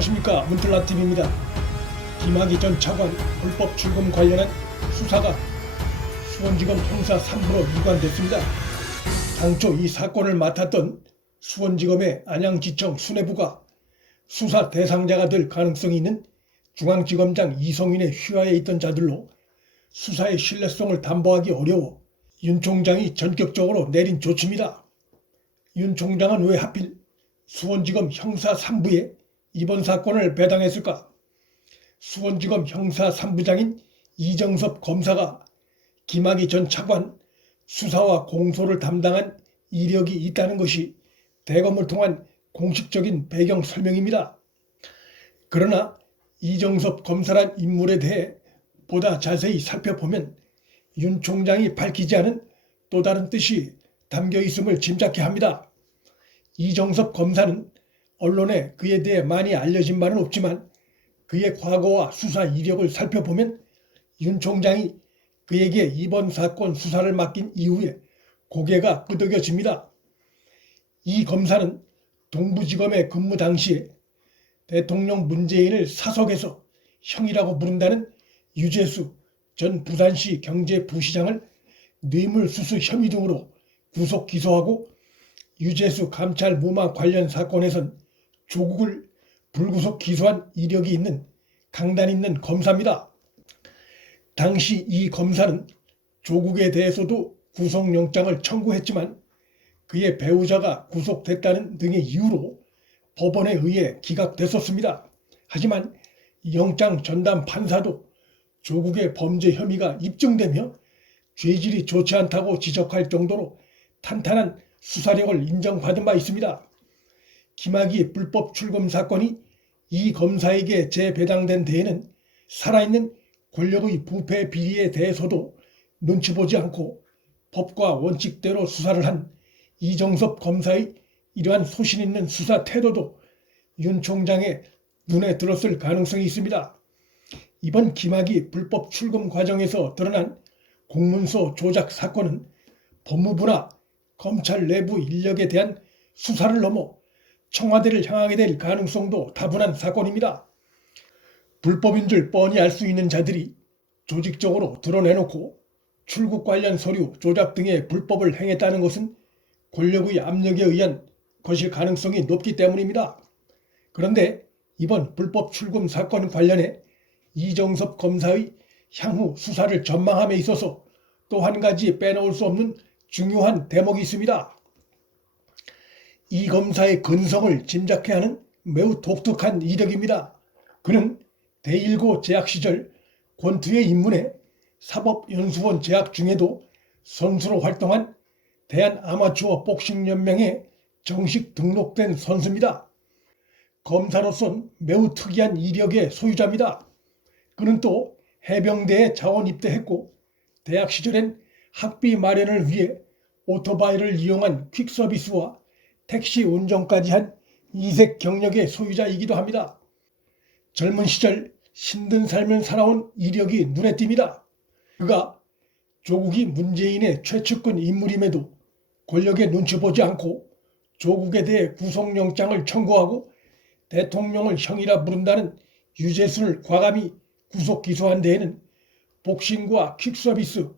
안녕하십니까, 문틀라TV입니다. 김학의 전 차관 불법 출금 관련한 수사가 수원지검 형사 3부로 이관됐습니다. 당초 이 사건을 맡았던 수원지검의 안양지청 수뇌부가 수사 대상자가 될 가능성이 있는 중앙지검장 이성윤의 휘하에 있던 자들로 수사의 신뢰성을 담보하기 어려워 윤 총장이 전격적으로 내린 조치입니다. 윤 총장은 왜 하필 수원지검 형사 3부에 이번 사건을 배당했을까? 수원지검 형사 3부장인 이정섭 검사가 김학의 전 차관 수사와 공소를 담당한 이력이 있다는 것이 대검을 통한 공식적인 배경 설명입니다. 그러나 이정섭 검사란 인물에 대해 보다 자세히 살펴보면 윤 총장이 밝히지 않은 또 다른 뜻이 담겨 있음을 짐작케 합니다. 이정섭 검사는 언론에 그에 대해 많이 알려진 바는 없지만 그의 과거와 수사 이력을 살펴보면 윤 총장이 그에게 이번 사건 수사를 맡긴 이후에 고개가 끄덕여집니다. 이 검사는 동부지검에 근무 당시에 대통령 문재인을 사석에서 형이라고 부른다는 유재수 전 부산시 경제부시장을 뇌물수수 혐의 등으로 구속 기소하고 유재수 감찰 무마 관련 사건에선 조국을 불구속 기소한 이력이 있는 강단 있는 검사입니다. 당시 이 검사는 조국에 대해서도 구속영장을 청구했지만 그의 배우자가 구속됐다는 등의 이유로 법원에 의해 기각됐었습니다. 하지만 영장 전담 판사도 조국의 범죄 혐의가 입증되며 죄질이 좋지 않다고 지적할 정도로 탄탄한 수사력을 인정받은 바 있습니다. 김학의 불법 출금 사건이 이 검사에게 재배당된 데에는 살아있는 권력의 부패 비리에 대해서도 눈치 보지 않고 법과 원칙대로 수사를 한 이정섭 검사의 이러한 소신 있는 수사 태도도 윤 총장의 눈에 들었을 가능성이 있습니다. 이번 김학의 불법 출금 과정에서 드러난 공문서 조작 사건은 법무부나 검찰 내부 인력에 대한 수사를 넘어 청와대를 향하게 될 가능성도 다분한 사건입니다. 불법인 줄 뻔히 알 수 있는 자들이 조직적으로 드러내놓고 출국 관련 서류 조작 등의 불법을 행했다는 것은 권력의 압력에 의한 것일 가능성이 높기 때문입니다. 그런데 이번 불법 출금 사건 관련해 이정섭 검사의 향후 수사를 전망함에 있어서 또 한 가지 빼놓을 수 없는 중요한 대목이 있습니다. 이 검사의 근성을 짐작케 하는 매우 독특한 이력입니다. 그는 대1고 재학 시절 권투에 입문해 사법연수원 재학 중에도 선수로 활동한 대한아마추어 복싱연맹에 정식 등록된 선수입니다. 검사로선 매우 특이한 이력의 소유자입니다. 그는 또 해병대에 자원 입대했고 대학 시절엔 학비 마련을 위해 오토바이를 이용한 퀵서비스와 택시 운전까지 한 이색 경력의 소유자이기도 합니다. 젊은 시절 힘든 삶을 살아온 이력이 눈에 띕니다. 그가 조국이 문재인의 최측근 인물임에도 권력의 눈치 보지 않고 조국에 대해 구속영장을 청구하고 대통령을 형이라 부른다는 유재수를 과감히 구속 기소한 데에는 복싱과 퀵서비스,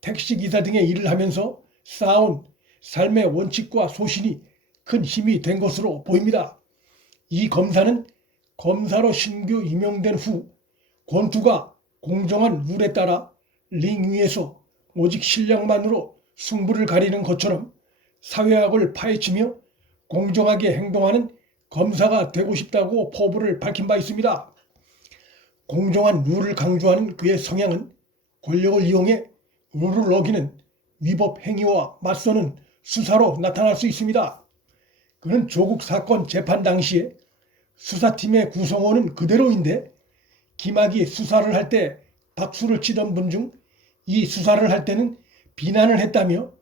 택시기사 등의 일을 하면서 쌓아온 삶의 원칙과 소신이 큰 힘이 된 것으로 보입니다. 이 검사는 검사로 신규 임용된 후 권투가 공정한 룰에 따라 링 위에서 오직 실력만으로 승부를 가리는 것처럼 사회학을 파헤치며 공정하게 행동하는 검사가 되고 싶다고 포부를 밝힌 바 있습니다. 공정한 룰을 강조하는 그의 성향은 권력을 이용해 룰을 어기는 위법 행위와 맞서는 수사로 나타날 수 있습니다. 그는 조국 사건 재판 당시에 수사팀의 구성원은 그대로인데 김학의 수사를 할 때 박수를 치던 분 중 이 수사를 할 때는 비난을 했다며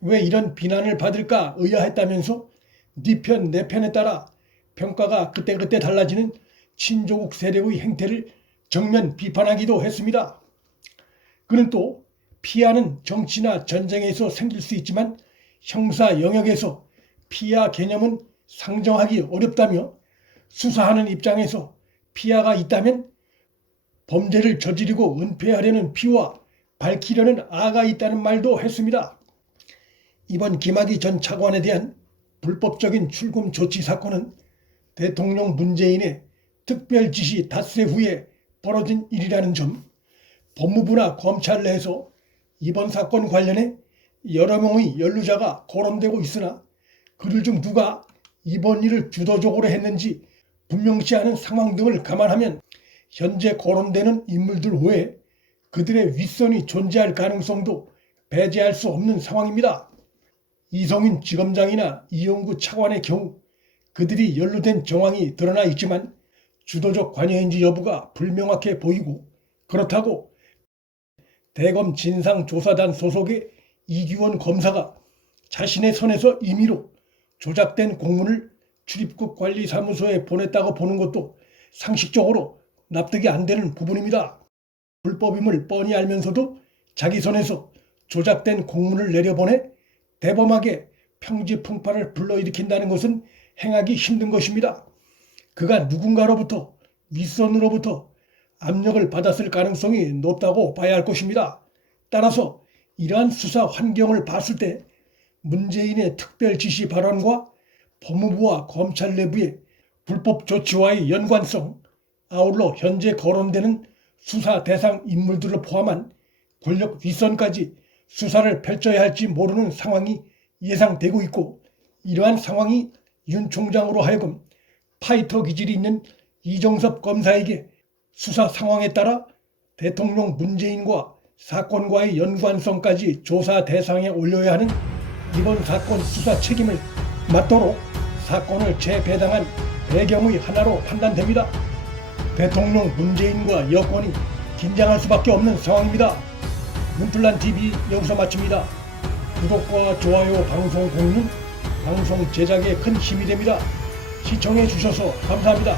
왜 이런 비난을 받을까 의아했다면서 네 편 내 편에 따라 평가가 그때그때 달라지는 친조국 세력의 행태를 정면 비판하기도 했습니다. 그는 또 피하는 정치나 전쟁에서 생길 수 있지만 형사 영역에서 피하 개념은 상정하기 어렵다며 수사하는 입장에서 피해가 있다면 범죄를 저지르고 은폐하려는 피와 밝히려는 아가 있다는 말도 했습니다. 이번 김학의 전 차관에 대한 불법적인 출금 조치 사건은 대통령 문재인의 특별 지시 닷새 후에 벌어진 일이라는 점, 법무부나 검찰 내에서 이번 사건 관련해 여러 명의 연루자가 거론되고 있으나 그들 중 누가 이번 일을 주도적으로 했는지 분명치 않은 상황 등을 감안하면 현재 거론되는 인물들 외에 그들의 윗선이 존재할 가능성도 배제할 수 없는 상황입니다. 이성윤 지검장이나 이용구 차관의 경우 그들이 연루된 정황이 드러나 있지만 주도적 관여인지 여부가 불명확해 보이고, 그렇다고 대검 진상조사단 소속의 이규원 검사가 자신의 선에서 임의로 조작된 공문을 출입국 관리사무소에 보냈다고 보는 것도 상식적으로 납득이 안 되는 부분입니다. 불법임을 뻔히 알면서도 자기 선에서 조작된 공문을 내려보내 대범하게 평지풍파를 불러일으킨다는 것은 행하기 힘든 것입니다. 그가 누군가로부터, 윗선으로부터 압력을 받았을 가능성이 높다고 봐야 할 것입니다. 따라서 이러한 수사 환경을 봤을 때 문재인의 특별 지시 발언과 법무부와 검찰 내부의 불법 조치와의 연관성, 아울러 현재 거론되는 수사 대상 인물들을 포함한 권력 윗선까지 수사를 펼쳐야 할지 모르는 상황이 예상되고 있고, 이러한 상황이 윤 총장으로 하여금 파이터 기질이 있는 이정섭 검사에게 수사 상황에 따라 대통령 문재인과 사건과의 연관성까지 조사 대상에 올려야 하는 이번 사건 수사 책임을 맡도록 사건을 재배당한 배경의 하나로 판단됩니다. 대통령 문재인과 여권이 긴장할 수밖에 없는 상황입니다. 문플란TV 여기서 마칩니다. 구독과 좋아요, 방송 공유는 방송 제작에 큰 힘이 됩니다. 시청해 주셔서 감사합니다.